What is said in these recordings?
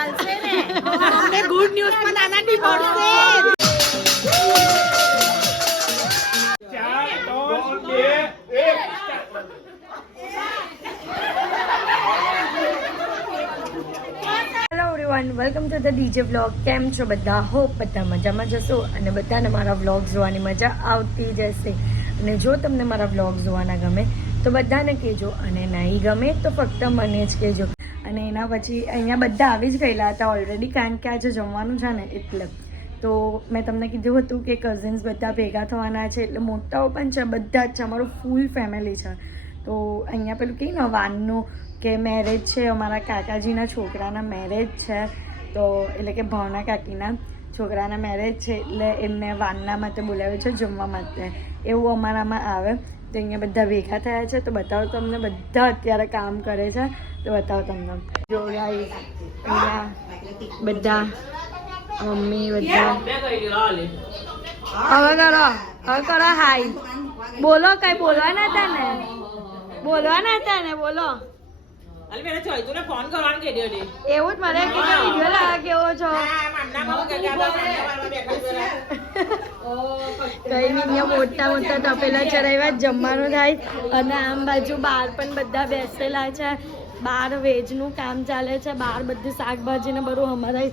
ચાલશે ને અમને ગુડ ન્યૂઝ માં નાનાથી મળશે. 4, 3, 2, 1 welcome to the DJ vlog. કેમ છો બધા? હોપ બધા મજામાં જશો અને બધાને મારા વ્લોગ જોવાની મજા આવતી જશે. અને જો તમને મારા વ્લોગ જોવાના ગમે તો બધાને કહેજો અને નહીં ગમે તો ફક્ત મને જ કહેજો. અને એના પછી અહીંયા બધા આવી જ ગયેલા હતા ઓલરેડી, કારણ કે આજે જમવાનું છે ને એટલે. તો મેં તમને કીધું હતું કે કઝિન્સ બધા ભેગા થવાના છે, એટલે મોટાઓ પણ છે, બધા જ છે, અમારું ફૂલ ફેમિલી છે. તો અહીંયા પેલું કહે ને વાનનું કે મેરેજ છે, અમારા કાકાજીના છોકરાના મેરેજ છે. તો એટલે કે ભાવના કાકીના છોકરાના મેરેજ છે, એટલે એમને વાનના માટે બોલાવ્યો છે જમવા માટે. એવું અમારામાં આવે. તો અહીંયા બધા ભેગા થયા છે. તો બતાવો તમને, બધા અત્યારે કામ કરે છે. તો બતાવો તમને. જો ગાઈસ અહીંયા બધા મમ્મી બધા હવે કરો હાય બોલો. કઈ બોલવાના હતા ને બોલો. ફોન કરવાનું કે એવું જ મને વિડીયો લાગે કેવો છો કઈ નહીં. મોટા તપેલા ચડાવ્યા જમવાનું થાય. અને આમ બાજુ બહાર પણ બધા બેસેલા છે. બહાર વેજનું કામ ચાલે છે. બહાર બધું શાકભાજી ને બધું અમારા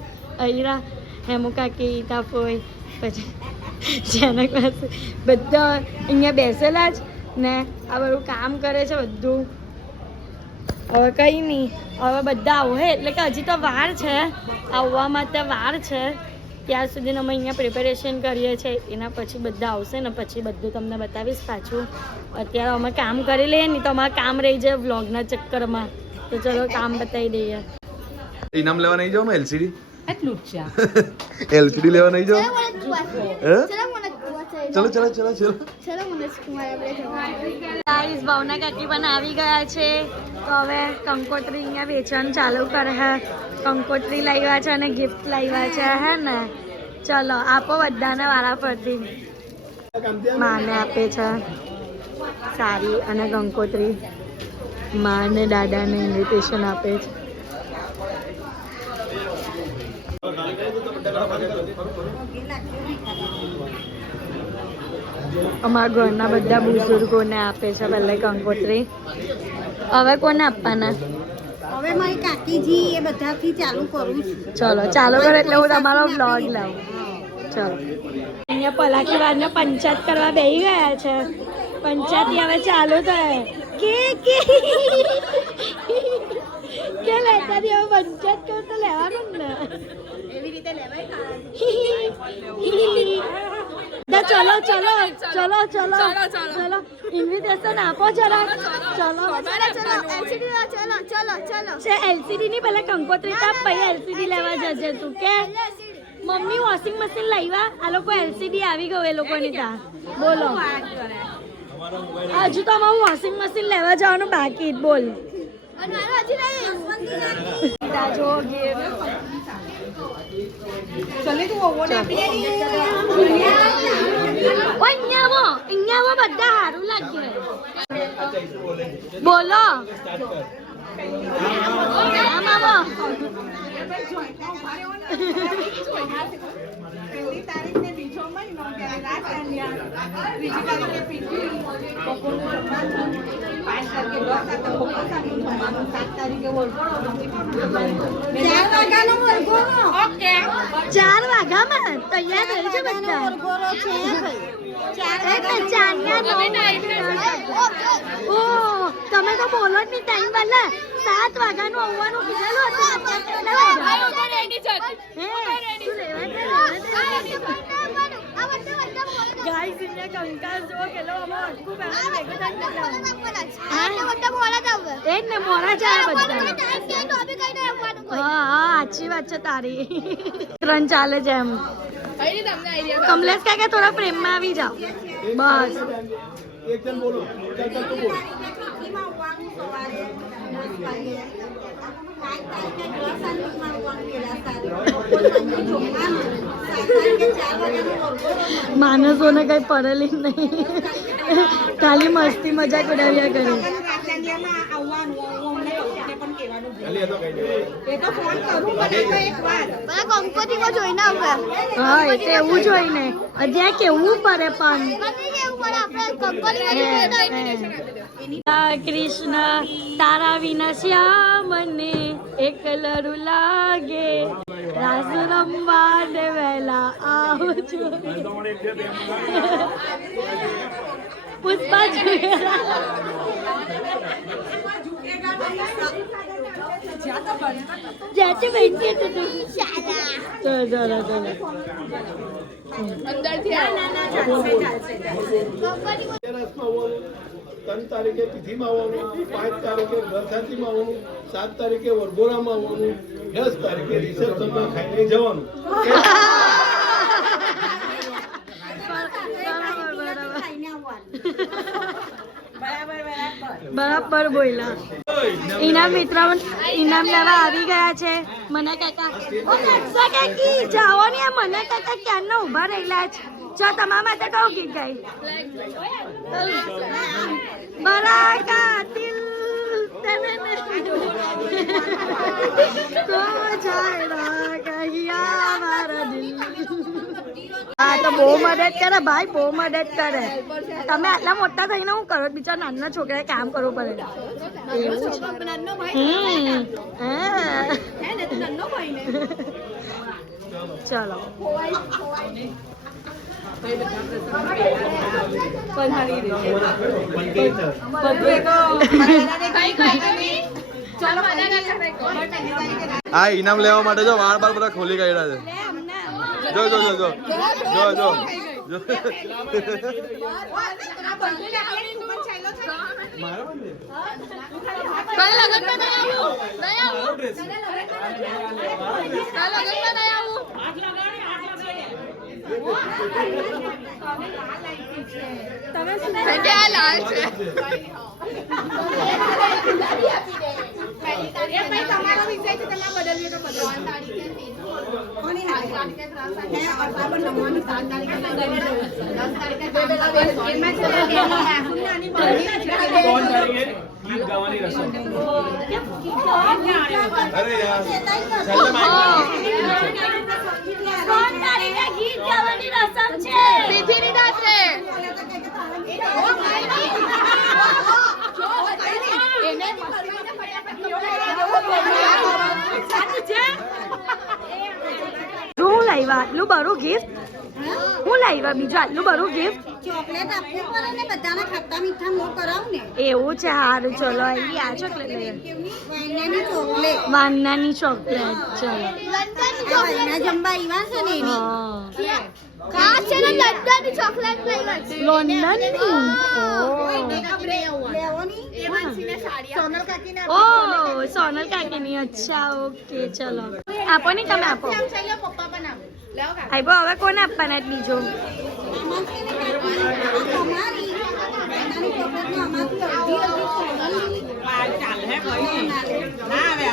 અહીંયા હેમુ કાકી તાફોઈ પછી જેના પાસે બધા અહીંયા બેસેલા જ ને આ બધું કામ કરે છે બધું. હવે કંઈ નહીં, હવે બધા આવે એટલે કે હજી તો વાર છે, આવવા માટે વાર છે. ત્યાર સુધી અમે અહીંયા પ્રિપેરેશન કરીએ છીએ. એના પછી બધા આવશે ને પછી બધું તમને બતાવીશ પાછું. અત્યારે અમે કામ કરી લઈએ ને તો અમારે કામ રહી જાય વ્લોગના ચક્કરમાં. તો ચલો કામ બતાવી દઈએ. ઇનામ લેવા નહીં જવાનું એલસીડી? એટલું જ છે. એલસીડી લેવા નહીં જવાનું? ચલો ગાઈસ ભાવના કાકી પણ આવી ગયા છે. તો હવે કંકોત્રી અહીંયા વેચવાનું ચાલુ કરે હે. કંકોત્રી લાવ્યા છે અને ગિફ્ટ લાવ્યા છે હે ને. ચલો આપો બધાને વારા ફરતી. માને આપે છે સારી અને કંકોત્રી. માને દાદાને ઇન્વિટેશન આપે છે. અમારા ઘરના બધા બુઝુર્ગોને આપે છે પહેલા કંકોત્રી. હવે કોને આપવાના? હવે મારી કાકીજી એ બધાથી ચાલુ કરું છું. ચલો ચાલો કરો એટલે હું તમારો વ્લોગ લાવું. ચલો અહીંયા પલાકી વાળને પંચાયત કરવા બેસી ગયા છે. પંચાયતી હવે ચાલુ થાય કે લેતા હવે પંચાયત કરું તો લેવાનું ને. એવી રીતે લેવાય. ચલો ઇન્વિટેશન આપો જરા. ચલો એલસીડી ની પેલા કંકોત્રી તાપ પછી એલસીડી લેવા જજે તું. કે મમ્મી વોશિંગ મશીન લાવ્યા, આ લોકો એલસીડી આવી ગયો એ લોકોની ત્યાં. બોલો હજુ તો અમારું વોશિંગ મશીન લેવા જવાનું બાકી. બોલ જો અહીંયા બધા સારું લાગે. બોલો ચાર વાગ્યામાં તૈયાર થઈ છે બધા. તમે તો બોલો જ નહીં ટાઈમ વાલા. 7 વાગ્યાનું આવવાનું કીધેલું હતું. ગાઈસ અહીંયા કંકાસ જો કેલો અમાર આખું ફેમિલી ભેગું થઈને એ ને મોરા જાય બધા. હા સાચી વાત છે તારી. ત્રણ ચાલે છે એમ. કમલેશ કાકા થોડા પ્રેમમાં આવી જાઓ બસ. માણસોને કઈ પડેલી નહીં, ખાલી મસ્તી મજાક ઉડાવ્યા કરે. એ તો ફોન કરું મને તો એક વાર બધા કંકોત્રીમાં જોઈને આવશે હા એ તો એવું જોઈને હજી કેવું પડે પણ કૃષ્ણ તારા વિના શ્યામ મને એકલરું લાગે રાસ રમવા ને વહેલા આવજો પુષ્પા જાતે બેઠી તો તું ચલો ચલો ચલો ત્રણ તારીખે તિથિમાં આવવાનું 5 તારીખે વરસાદીમાં આવવાનું 7 તારીખે વરઘોડામાં આવવાનું 10 તારીખે રિસેપ્શનમાં ખાઈને જવાનું બરાબર બોલ્યા ઇનામ મિત્ર ઇનામ લેવા આવી ગયા છે મને કાકા જાઓ ને મને કાકા ક્યારના ઉભા રહેલા છે જો તમારા માટે કયું ગીત ગાઈ બરાકા દિલ તો જાય કહિયા મારા દિલ હા તો બહુ મદદ કરે ભાઈ બહુ મદદ કરે તમે આટલા મોટા થઈને હું કરો બિચારા નાના છોકરાએ કામ કરવું પડે એવું છે ચલો આ ઇનામ લેવા માટે જો વાળ બાર બધા ખોલી કાઢ્યા છે જો જો જો જો જો જો જો અરે યાર ગીત ગાવાની રસમ છે તિથિની રાત્રે હું લાવ્યા આટલું બરું ગિફ્ટ હું લાવ્યા બીજું આટલું બરું ગિફ્ટ ચોકલેટ આપવું પડે ને બધાને ખાટા મીઠા મો કરાવ ને એવું છે સારું ચલો આવી આ ચોકલેટ લઈએ વાયનાની ચોકલેટ વાન્નાની ચોકલેટ ચલો વાયના જમવા આવ્યા છે ને એની હા કા છે ને લંડનની ચોકલેટ લાવ્યા છે લોન્ડનની લેવાની સોનલ કાકીને ઓ સોનલ કાકીની અચ્છા ઓકે ચલો આપો ને તમે આપો પપ્પા પણ આપે લેવો કા આઈબો હવે કોને આપવાના છે બીજો અમારી વાયનાની ચોકલેટનો આમાંથી અડધી ચાલે હે કઈ ના આવે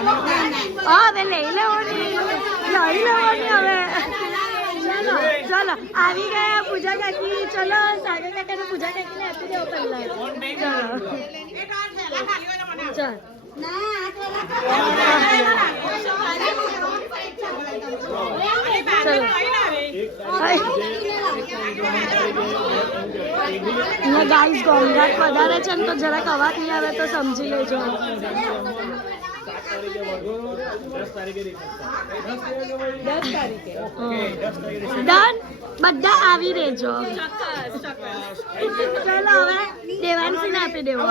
હવે લઈ લેવાની હવે ચલો આવી ગયા પૂજા કાકી ચલો સાગર કાકાને પૂજા કાકીને આપી દેવો પહેલા ચલો ના ગાઈસ ઘોંઘાટ વધારે છે ને તો જરાક અવાજ નહીં આવે તો સમજી લેજો ડન બધા આવી રહેજો ચલો હવે દેવાંશીને આપી દેવો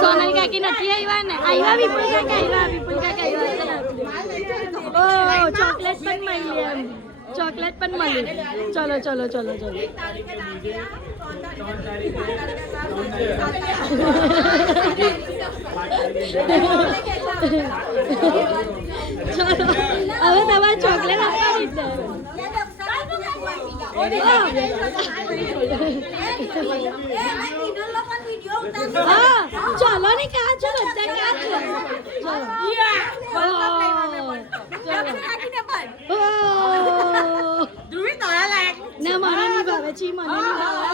સોનલ કાકી નથી આવ્યા ને આવ્યા વિપુલ કાકા આવ્યા ચોકલેટ પણ મળી એમ ચોકલેટ પણ મળી ચલો ચલો ચલો ચલો હવે તમારે ચોકલેટ આપવાની હા ચલો ને ક્યાં છો બધા ક્યાં છો ચલો ના મારા નહીં ભાવે પછી મને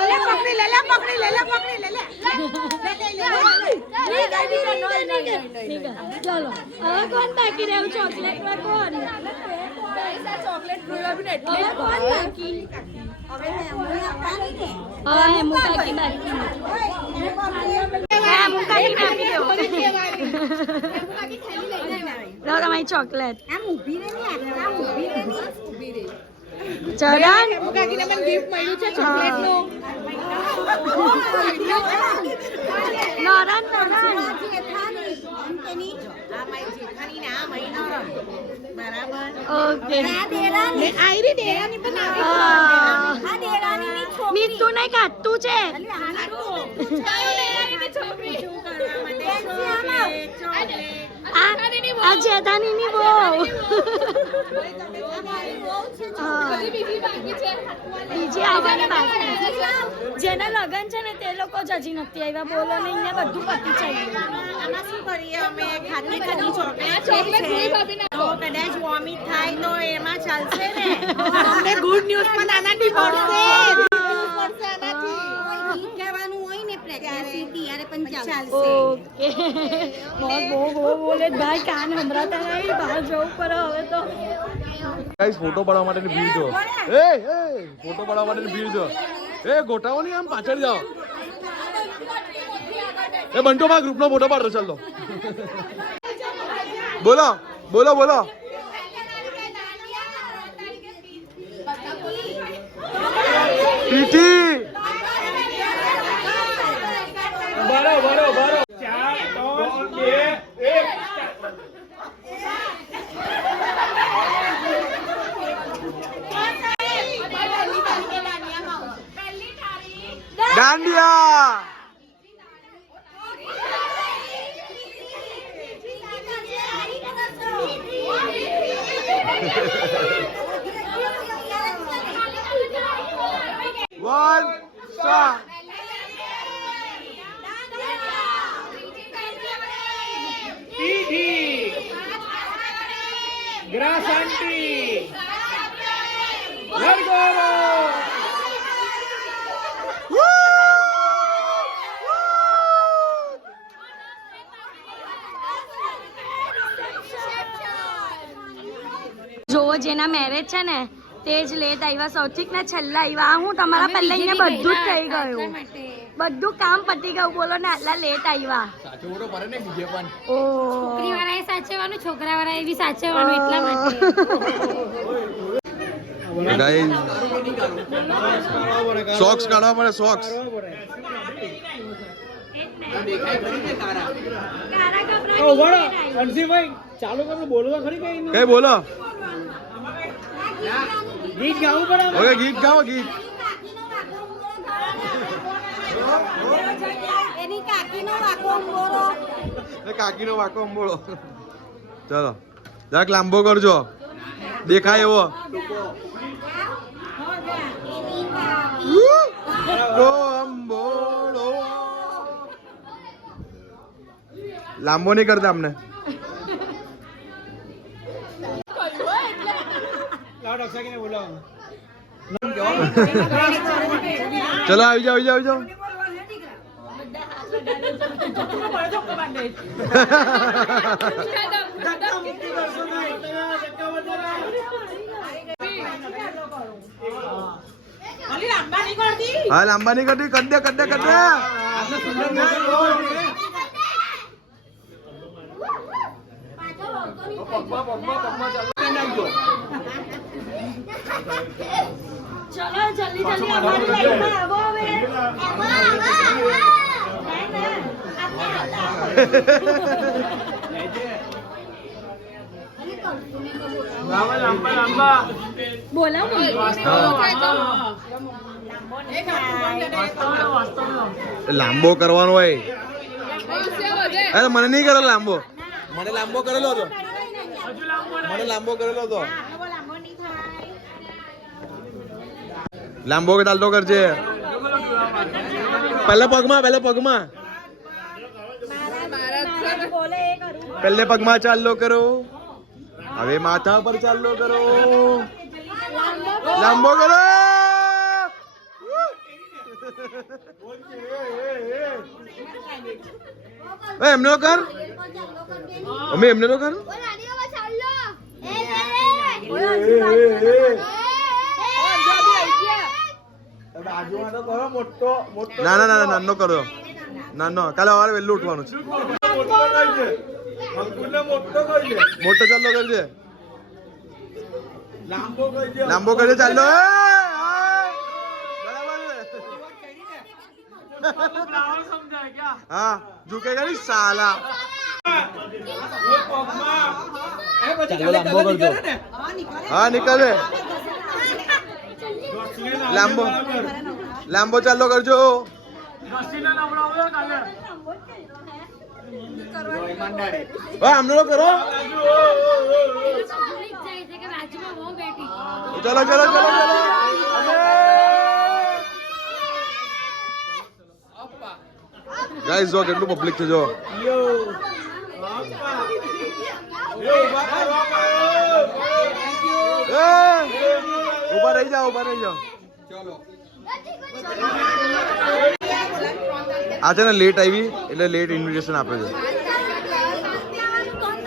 લે પકડી લે પકડી લે પકડી લે ચલો હવે કોણ બાકી રહ્યું ચોકલેટ માં કોણ ચોકલેટ ગુલાબી હવે કોણ બાકી હવે હું આપવાની ને હા હે મુકાકી બાકી હા મુકાકી બાકી દો તમારી ચોકલેટ આમ ઊભી રહે ને આમ ઊભી રહે ને ચરણ કાકીને મને ગિફ્ટ મળ્યું છે ચોકલેટ નું નરન જેઠાણી એમ કે નહીં આ મારી જેઠાણી ને આ મહિનો બરાબર ઓકે આ દેરાની આયરી દેરાની પણ આવી આ દેરાની છોકરી મીઠું નહીં કાઢતું છે એટલે આના છોકરી આ જેઠાની ની બહુ બીજી આવવાની બાકી જેના લગન છે ને તે લોકો જ હજી નથી આવ્યા બોલો ને અહીંયા બધું પતી ચાલ્યું આમાં શું કરીએ અમે ખાટી ખાટી ચોકલેટ તો કદાચ વોમિટ થાય તો એમાં ચાલશે ને અમને ગુડ ન્યૂઝ પણ આનાથી મળશે ગીત ગાવાનું હોય ને પ્રેક્ટિસ ત્યારે પણ ચાલશે ઓકે બહુ બોલે ભાઈ કાન સંભળાતા નહીં બહાર જવું પડે હવે તો ગાઈસ ફોટો પાડવા માટેની ભીડ જો એ ફોટો પાડવા માટેની ભીડ જો એ ગોટાઓ નહીં આમ પાછળ જાઓ એ બંટો માં ગ્રુપનો ફોટો પાડો ચાલો બોલો બોલો બોલો પીટી બરો 4 3 2 1 દાંડિયા વન સ્ટાર ટીડી ગ્રાસંટી વર્ગોરો જોવો જેના મેરેજ છે ને તે જ લેટ આવ્યા સૌથી ને છેલ્લા આવ્યા હું તમારા પહેલા અહીંયા બધું જ થઈ ગયું બધું કામ પતી ગયું બોલો ને આટલા લેટ આવ્યા ઓ છોકરીવાળાએ સાચવવાનું છોકરાવાળાએ બી સાચવવાનું એટલા માટે ગાઈસ સોક્સ કાઢવા પડે સોક્સ અંશીભાઈ ચાલુ કરો બોલવા ખરી કઈ કઈ બોલો ગીત ગાવું પડે ઓકે ગીત ગાઓ ગીત એની કાકીનો વાકો અંબોરો કાકીનો વાકો અંબોળો ચલો જરાક લાંબો કરજો દેખાય એવો અંબોળો લાંબો નહીં કરતા અમને ચલો આવી જાઓ આવી જાઓ હા લાંબા નહીં કરતી કર દે ચલો જલ્દી જલ્દી અમારી લાઈનમાં આવો હવે બોલાવો લાંબો કરવાનો હોય અરે મને નહીં કરેલો લાંબો મને લાંબો કરેલો હતો લાંબો કે ચાલતો કરજે પહેલે પગમાં પહેલે પગમાં ચાલલો કરો હવે માથા પર ચાલલો કરો લાંબો કરો એમને કર અમે એમને તો કર ના ના ના નાનો કરો નાનો કાલે સવારે વહેલું ઉઠવાનું છે મોટો ચાલો કરજે લાંબો કરજે ચાલો हाँ झुकेगा नहीं साला हाँ निकल लांबो लांबो चालो कर जो हम लोग करो चलो चलो चलो चलो गाइस जो કેટલું પબ્લિક છે જો ऊपर रही जाओ चलो આ છે ને લેટ આવી એટલે લેટ ઇન્વિટેશન આપે છે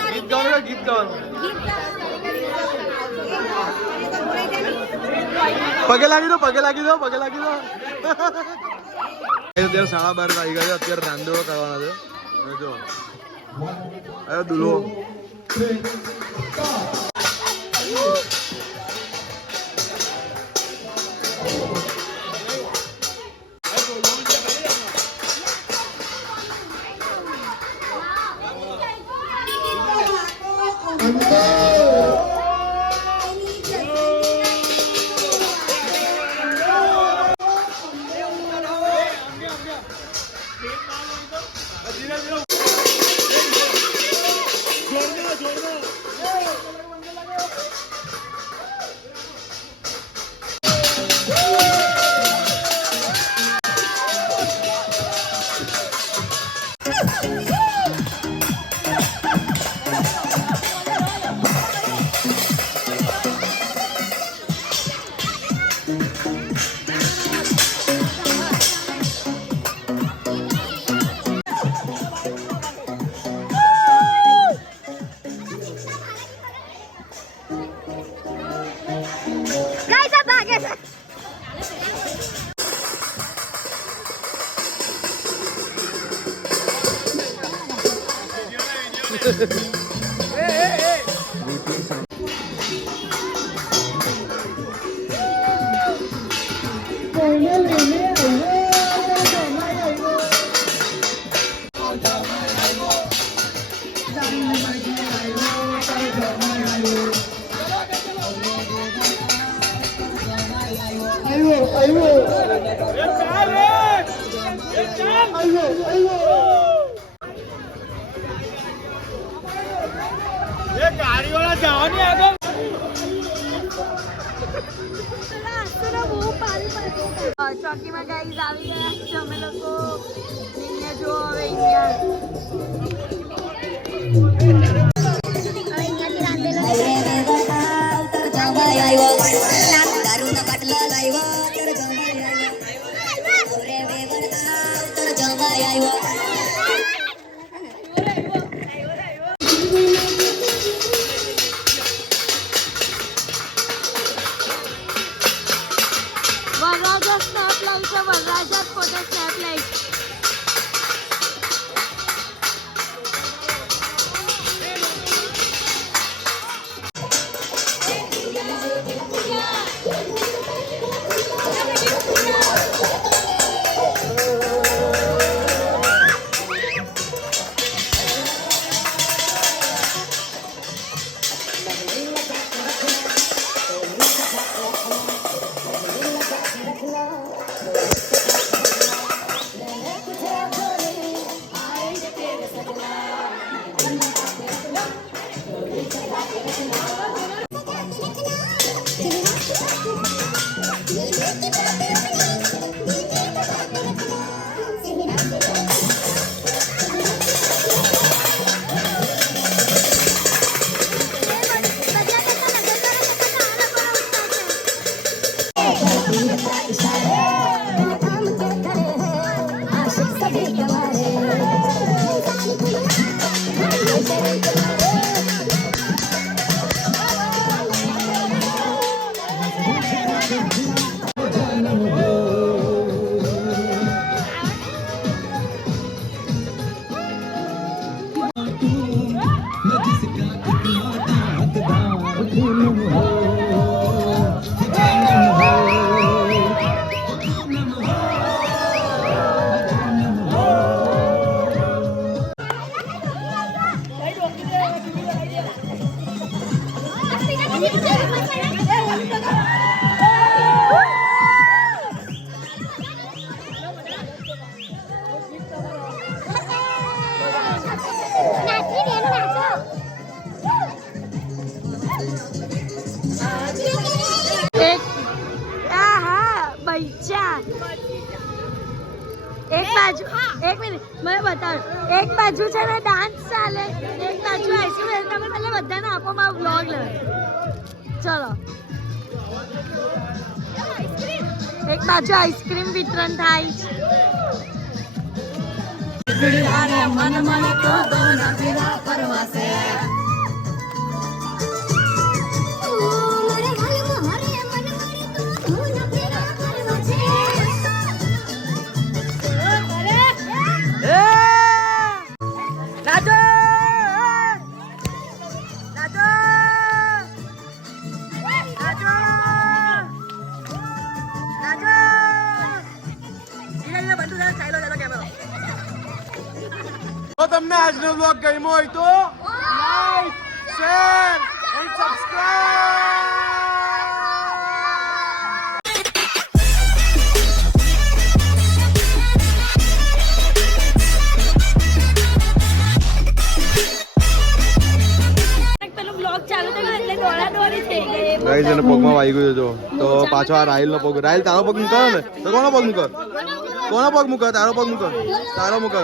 ગીત ગાવાનું પગે લાગી દો અત્યારે 12:30 આવી ગયા અત્યારે રાંધેવો કરવાના છે જો અરે દુલ્હો ચોકીમાં ગાઈઝ આવી ગયા છે અમે લોકો અહીંયા જો હવે બતાવ. એક બાજુ છે ને ડાન્સ ચાલે, એક બાજુ આઈસ્ક્રીમ. તમે એટલે બધાને આપો મારો વ્લોગ લે. ચલો, એક બાજુ આઈસ્ક્રીમ વિતરણ થાય છે. જો તમને આજનો બ્લોગ ગમ્યો હોય તો લાઈક, શેર એન્ડ પેલું બ્લોગ ચાલુ થયું એટલે દોડાદોડી થઈ ગઈ. ગાઈસ એને પગમાં વાગી ગયું જો તો પાછો આ રાહિલ નો પગ. રાહિલ તારો પગ મૂકો ને તો કોનો પગ મૂકો? કોનો પગ મૂકો? તારો પગ મૂકો. તારો મૂકો.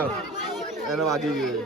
એને વાગી ગયું.